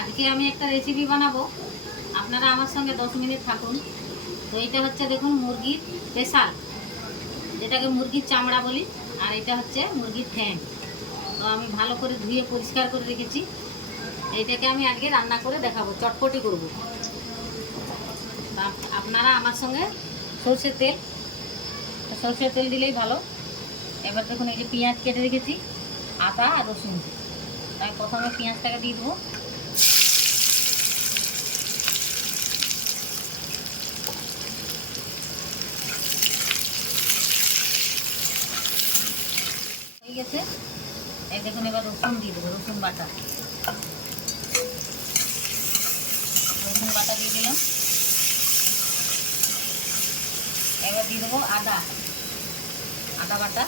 আজকে আমি একটা রেসিপি বানাবো। আপনারা আমার সঙ্গে দশ মিনিট থাকুন। তো এটা হচ্ছে দেখুন মুরগির স্পেশাল যেটাকে মুরগির চামড়া বলি, আর এটা হচ্ছে মুরগির ঠ্যাং। তো আমি ভালো করে ধুয়ে পরিষ্কার করে রেখেছি। এইটাকে আমি আজকে রান্না করে দেখাবো, চটপটি করব। আপনারা আমার সঙ্গে সর্ষের তেল সর্ষের তেল দিলেই ভালো। এবার দেখুন এই যে পেঁয়াজ কেটে রেখেছি, আদা আর রসুন। তাই প্রথমে পেঁয়াজটাকে দিয়ে দেবো। হয়ে গেছে। এই দেখুন, এবার রসুন দিয়ে দেবো, রসুন বাটা। রসুন বাটা দিয়ে দিলাম। এবার দিয়ে দেবো আদা আদা বাটা।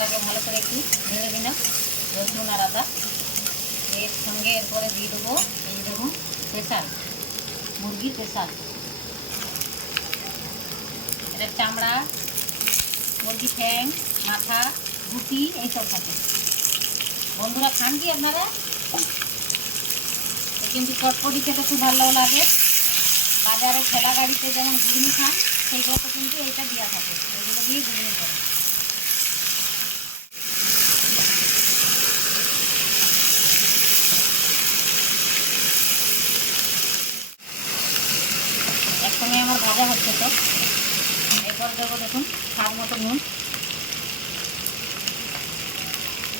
আদাটাকে ভালো করে একটু ভেঙে দিলাম রসুন আর আদা। এর সঙ্গে এরপরে দিয়ে দেবো, এই দেখুন প্রেশার মুরগি প্রেশার এটা চামড়া, মুরগি ঠ্যাং, মাথা, গুটি, এইসব থাকে। বন্ধুরা, খান কি আপনারা? কিন্তু চটপটি খেতে খুব ভালো লাগে। বাজারে ঠেলা গাড়িতে যেমন ঘুগনি খান সেইগুলো কিন্তু এইটা দেওয়া থাকে। এগুলো দিয়ে ঘুগনি করে একসঙ্গে আমার ভাজা হচ্ছে তো। এরপর দেবো দেখুন স্বাদ মতো নুন।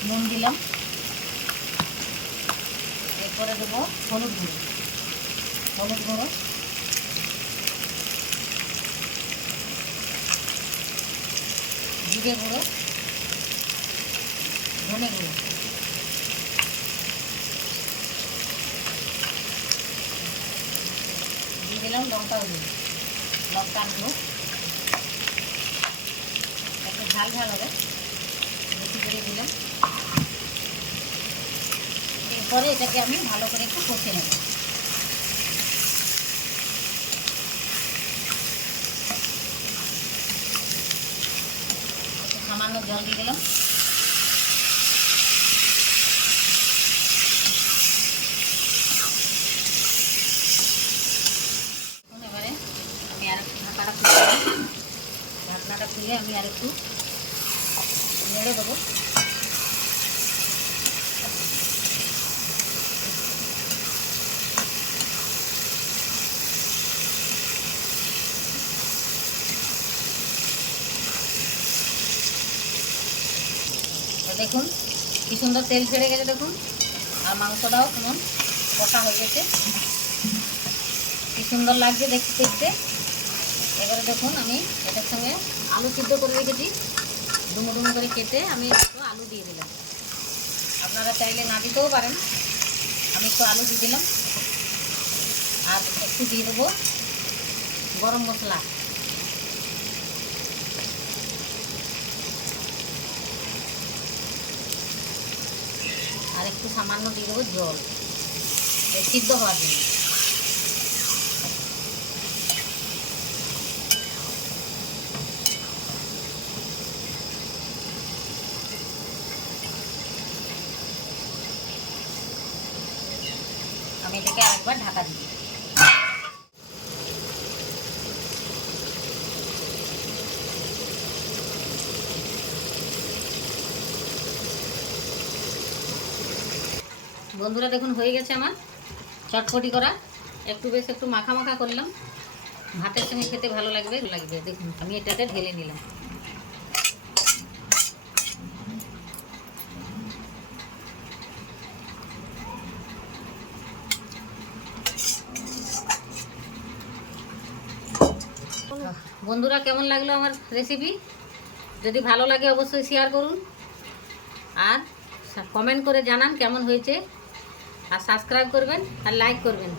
নুন দিলাম। এরপরে দেবো হলুদ গুঁড়ো। হলুদ গুঁড়ো। জিরে গুঁড়ো। ধনে গুঁড়ো। দিয়ে দিলাম লঙ্কা গুঁড়ো। লঙ্কার গুঁড়ো একটু ঝাল ঝাল হবে। বেশি করে দিলাম। এরপরে এটাকে আমি ভালো করে একটু কষে নেব। সামান্য জল দিয়ে দিলাম এখন এবারে আমি আর একটু ঢাকাটা খুলে দিলাম। খুলে আমি আর একটু নেড়ে দেবো। দেখুন, কি সুন্দর তেল ছেড়ে গেছে, দেখুন। আর মাংসটাও কেমন কষা হয়ে গেছে। কি সুন্দর লাগছে দেখতে দেখতে। এবারে দেখুন আমি এটার সঙ্গে আলু সিদ্ধ করে রেখেছি। ডুমো ডুমো করে কেটে আমি একটু আলু দিয়ে দিলাম। আপনারা চাইলে না দিতেও পারেন। আমি একটু আলু দিয়ে দিলাম। আর একটু দিয়ে দেবো গরম মশলা। আর একটু সামান্য দিয়ে দেবো জল। সিদ্ধ হওয়ার জন্য। আমি এটাকে আরেকবার ঢাকা দিই। বন্ধুরা, দেখুন, হয়ে গেছে আমার চটপটি করা। একটু বেশ একটু মাখা মাখা করলাম। ভাতের সঙ্গে খেতে ভালো লাগবে লাগবে। দেখুন, আমি এটাতে ঢেলে নিলাম। বন্ধুরা, কেমন লাগল আমার রেসিপি যদি ভালো লাগে অবশ্যই শেয়ার করুন। আর কমেন্ট করে জানান কেমন হয়েছে। আর সাবস্ক্রাইব করবেন আর লাইক করবেন।